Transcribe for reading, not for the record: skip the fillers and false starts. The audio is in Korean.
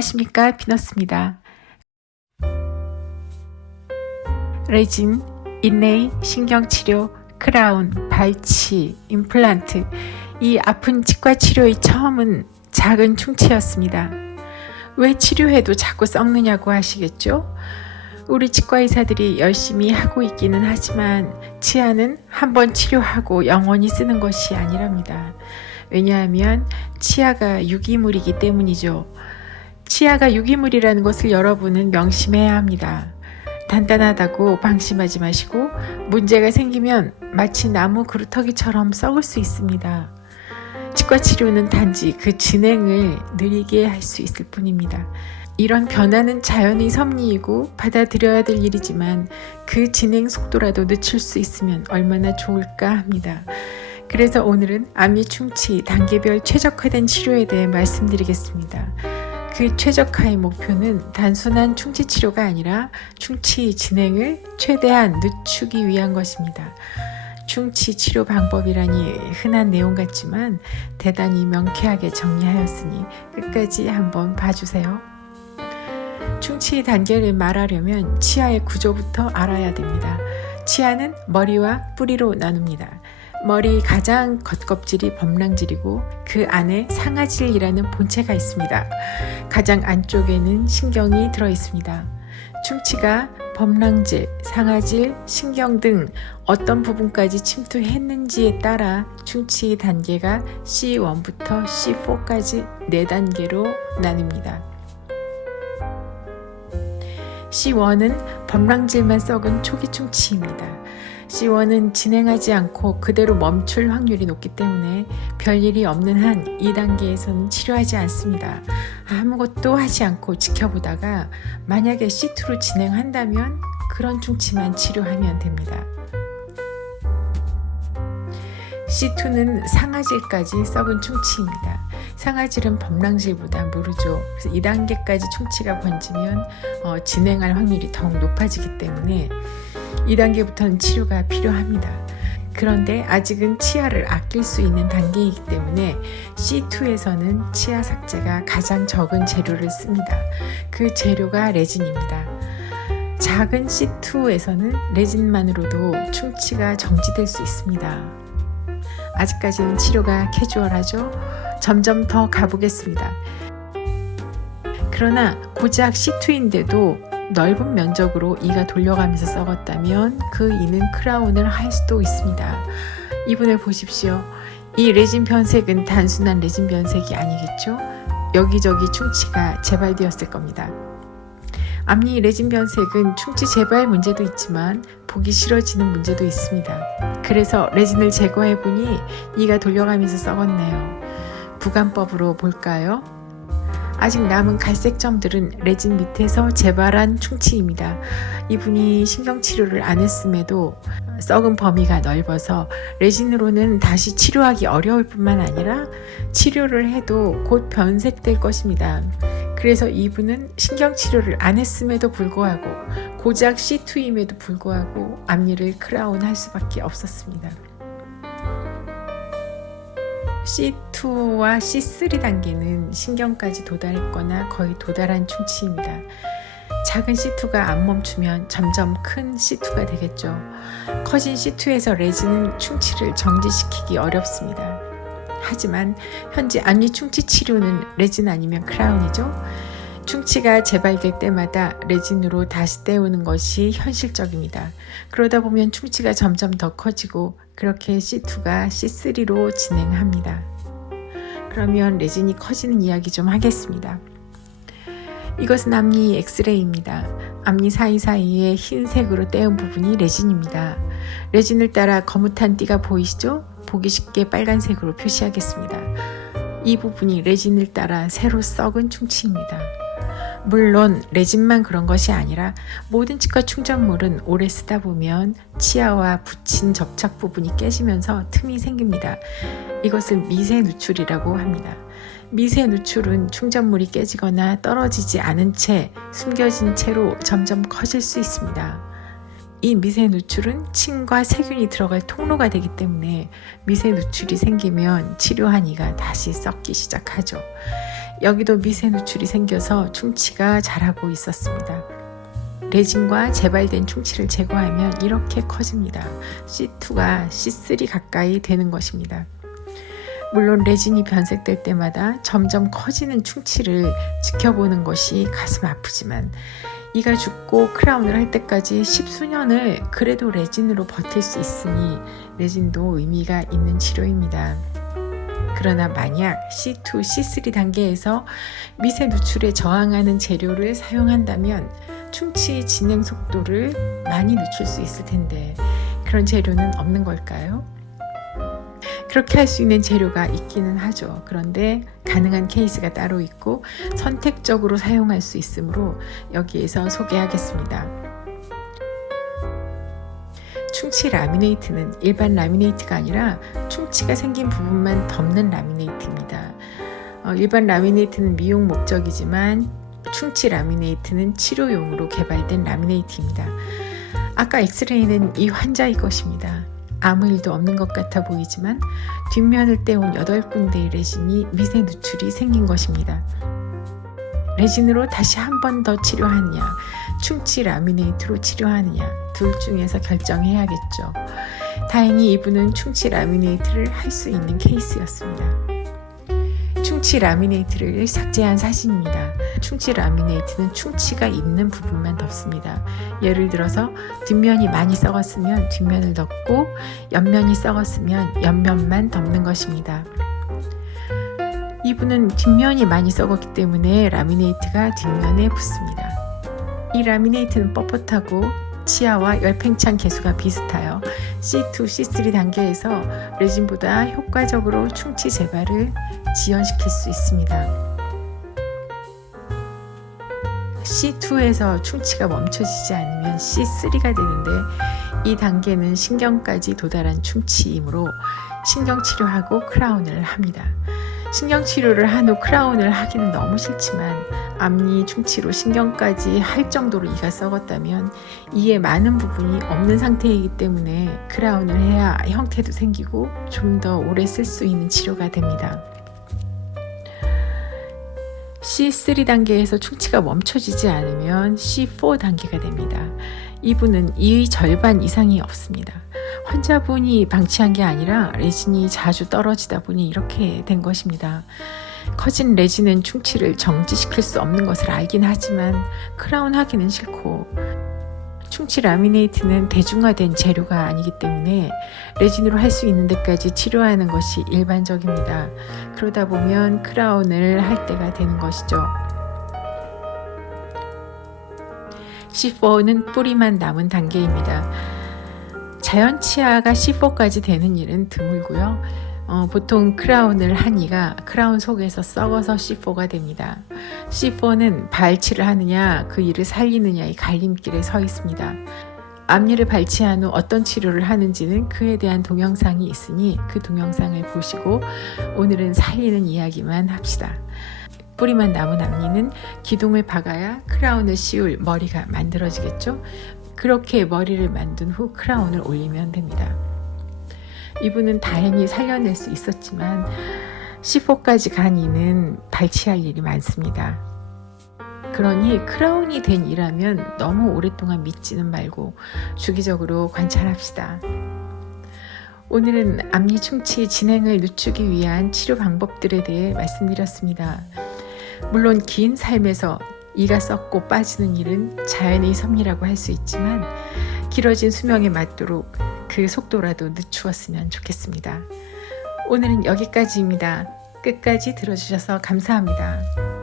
안녕하십니까, 피너스입니다. 레진, 인레이, 신경치료, 크라운, 발치, 임플란트, 이 아픈 치과 치료의 처음은 작은 충치였습니다. 왜 치료해도 자꾸 썩느냐고 하시겠죠? 우리 치과 의사들이 열심히 하고 있기는 하지만 치아는 한번 치료하고 영원히 쓰는 것이 아니랍니다. 왜냐하면 치아가 유기물이기 때문이죠. 치아가 유기물이라는 것을 여러분은 명심해야 합니다. 단단하다고 방심하지 마시고 문제가 생기면 마치 나무 그루터기처럼 썩을 수 있습니다. 치과 치료는 단지 그 진행을 느리게 할 수 있을 뿐입니다. 이런 변화는 자연의 섭리이고 받아들여야 될 일이지만 그 진행 속도라도 늦출 수 있으면 얼마나 좋을까 합니다. 그래서 오늘은 앞니 충치 단계별 최적화된 치료에 대해 말씀드리겠습니다. 그 최적화의 목표는 단순한 충치 치료가 아니라 충치 진행을 최대한 늦추기 위한 것입니다. 충치 치료 방법이라니 흔한 내용 같지만 대단히 명쾌하게 정리하였으니 끝까지 한번 봐주세요. 충치 단계를 말하려면 치아의 구조부터 알아야 됩니다. 치아는 머리와 뿌리로 나눕니다. 머리 가장 겉껍질이 범랑질이고 그 안에 상아질이라는 본체가 있습니다. 가장 안쪽에는 신경이 들어 있습니다. 충치가 범랑질, 상아질, 신경 등 어떤 부분까지 침투했는지에 따라 충치 단계가 C1부터 C4까지 4단계로 나뉩니다. C1은 범랑질만 썩은 초기 충치입니다. C1은 진행하지 않고 그대로 멈출 확률이 높기 때문에 별일이 없는 한 2단계에서는 치료하지 않습니다. 아무것도 하지 않고 지켜보다가 만약에 C2로 진행한다면 그런 충치만 치료하면 됩니다. C2는 상아질까지 썩은 충치입니다. 상아질은 범랑질보다 무르죠. 그래서 2단계까지 충치가 번지면 진행할 확률이 더욱 높아지기 때문에 2단계부터는 치료가 필요합니다. 그런데 아직은 치아를 아낄 수 있는 단계이기 때문에 C2에서는 치아 삭제가 가장 적은 재료를 씁니다. 그 재료가 레진입니다. 작은 C2에서는 레진만으로도 충치가 정지될 수 있습니다. 아직까지는 치료가 캐주얼하죠? 점점 더 가보겠습니다. 그러나 고작 C2인데도 넓은 면적으로 이가 돌려가면서 썩었다면 그 이는 크라운을 할 수도 있습니다. 이분을 보십시오. 이 레진 변색은 단순한 레진 변색이 아니겠죠? 여기저기 충치가 재발되었을 겁니다. 앞니 레진 변색은 충치 재발 문제도 있지만 보기 싫어지는 문제도 있습니다. 그래서 레진을 제거해보니 이가 돌려가면서 썩었네요. 부감법으로 볼까요? 아직 남은 갈색 점들은 레진 밑에서 재발한 충치입니다. 이분이 신경치료를 안 했음에도 썩은 범위가 넓어서 레진으로는 다시 치료하기 어려울 뿐만 아니라 치료를 해도 곧 변색될 것입니다. 그래서 이분은 신경치료를 안 했음에도 불구하고 고작 C2임에도 불구하고 앞니를 크라운 할 수밖에 없었습니다. C2와 C3 단계는 신경까지 도달했거나 거의 도달한 충치입니다. 작은 C2가 안 멈추면 점점 큰 C2가 되겠죠. 커진 C2에서 레진은 충치를 정지시키기 어렵습니다. 하지만 현재 앞니 충치 치료는 레진 아니면 크라운이죠. 충치가 재발될 때마다 레진으로 다시 떼우는 것이 현실적입니다. 그러다 보면 충치가 점점 더 커지고 그렇게 C2가 C3로 진행합니다. 그러면 레진이 커지는 이야기 좀 하겠습니다. 이것은 앞니 엑스레이입니다. 앞니 사이사이에 흰색으로 떼운 부분이 레진입니다. 레진을 따라 거뭇한 띠가 보이시죠? 보기 쉽게 빨간색으로 표시하겠습니다. 이 부분이 레진을 따라 새로 썩은 충치입니다. 물론 레진만 그런 것이 아니라 모든 치과 충전물은 오래 쓰다 보면 치아와 붙인 접착 부분이 깨지면서 틈이 생깁니다. 이것을 미세 누출이라고 합니다. 미세 누출은 충전물이 깨지거나 떨어지지 않은 채 숨겨진 채로 점점 커질 수 있습니다. 이 미세 누출은 침과 세균이 들어갈 통로가 되기 때문에 미세 누출이 생기면 치료한 이가 다시 썩기 시작하죠. 여기도 미세 누출이 생겨서 충치가 자라고 있었습니다. 레진과 재발된 충치를 제거하면 이렇게 커집니다. C2가 C3 가까이 되는 것입니다. 물론 레진이 변색될 때마다 점점 커지는 충치를 지켜보는 것이 가슴 아프지만 이가 죽고 크라운을 할 때까지 10수년을 그래도 레진으로 버틸 수 있으니 레진도 의미가 있는 치료입니다. 그러나 만약 C2, C3 단계에서 미세 누출에 저항하는 재료를 사용한다면 충치 진행 속도를 많이 늦출 수 있을 텐데 그런 재료는 없는 걸까요? 그렇게 할 수 있는 재료가 있기는 하죠. 그런데 가능한 케이스가 따로 있고 선택적으로 사용할 수 있으므로 여기에서 소개하겠습니다. 충치 라미네이트는 일반 라미네이트가 아니라 충치가 생긴 부분만 덮는 라미네이트입니다. 일반 라미네이트는 미용 목적이지만 충치 라미네이트는 치료용으로 개발된 라미네이트입니다. 아까 엑스레이는 이 환자의 것입니다. 아무 일도 없는 것 같아 보이지만 뒷면을 떼온 8군데의 레진이 미세 누출이 생긴 것입니다. 레진으로 다시 한 번 더 치료하느냐, 충치 라미네이트로 치료하느냐, 둘 중에서 결정해야겠죠. 다행히 이분은 충치 라미네이트를 할 수 있는 케이스였습니다. 충치 라미네이트를 삭제한 사진입니다. 충치 라미네이트는 충치가 있는 부분만 덮습니다. 예를 들어서 뒷면이 많이 썩었으면 뒷면을 덮고 옆면이 썩었으면 옆면만 덮는 것입니다. 이분은 뒷면이 많이 썩었기 때문에 라미네이트가 뒷면에 붙습니다. 이 라미네이트는 뻣뻣하고 치아와 열팽창 개수가 비슷하여 C2, C3 단계에서 레진보다 효과적으로 충치 재발을 지연시킬 수 있습니다. C2에서 충치가 멈춰지지 않으면 C3가 되는데 이 단계는 신경까지 도달한 충치이므로 신경치료하고 크라운을 합니다. 신경치료를 한 후 크라운을 하기는 너무 싫지만 앞니 충치로 신경까지 할 정도로 이가 썩었다면 이에 많은 부분이 없는 상태이기 때문에 크라운을 해야 형태도 생기고 좀 더 오래 쓸 수 있는 치료가 됩니다. C3 단계에서 충치가 멈춰지지 않으면 C4 단계가 됩니다. 이분은 이의 절반 이상이 없습니다. 환자분이 방치한 게 아니라 레진이 자주 떨어지다 보니 이렇게 된 것입니다. 커진 레진은 충치를 정지시킬 수 없는 것을 알긴 하지만 크라운 하기는 싫고 충치 라미네이트는 대중화된 재료가 아니기 때문에 레진으로 할 수 있는 데까지 치료하는 것이 일반적입니다. 그러다 보면 크라운을 할 때가 되는 것이죠. C4는 뿌리만 남은 단계입니다. 자연 치아가 C4까지 되는 일은 드물고요. 보통 크라운을 한 이가 크라운 속에서 썩어서 C4가 됩니다. C4는 발치를 하느냐 그 이를 살리느냐의 갈림길에 서 있습니다. 앞니를 발치한 후 어떤 치료를 하는지는 그에 대한 동영상이 있으니 그 동영상을 보시고 오늘은 살리는 이야기만 합시다. 뿌리만 남은 앞니는 기둥을 박아야 크라운을 씌울 머리가 만들어지겠죠? 그렇게 머리를 만든 후 크라운을 올리면 됩니다. 이분은 다행히 살려낼 수 있었지만 C4까지 간 이는 발치할 일이 많습니다. 그러니 크라운이 된 이라면 너무 오랫동안 믿지는 말고 주기적으로 관찰합시다. 오늘은 앞니 충치 진행을 늦추기 위한 치료 방법들에 대해 말씀드렸습니다. 물론 긴 삶에서 이가 썩고 빠지는 일은 자연의 섭리라고 할 수 있지만 길어진 수명에 맞도록 그 속도라도 늦추었으면 좋겠습니다. 오늘은 여기까지입니다. 끝까지 들어주셔서 감사합니다.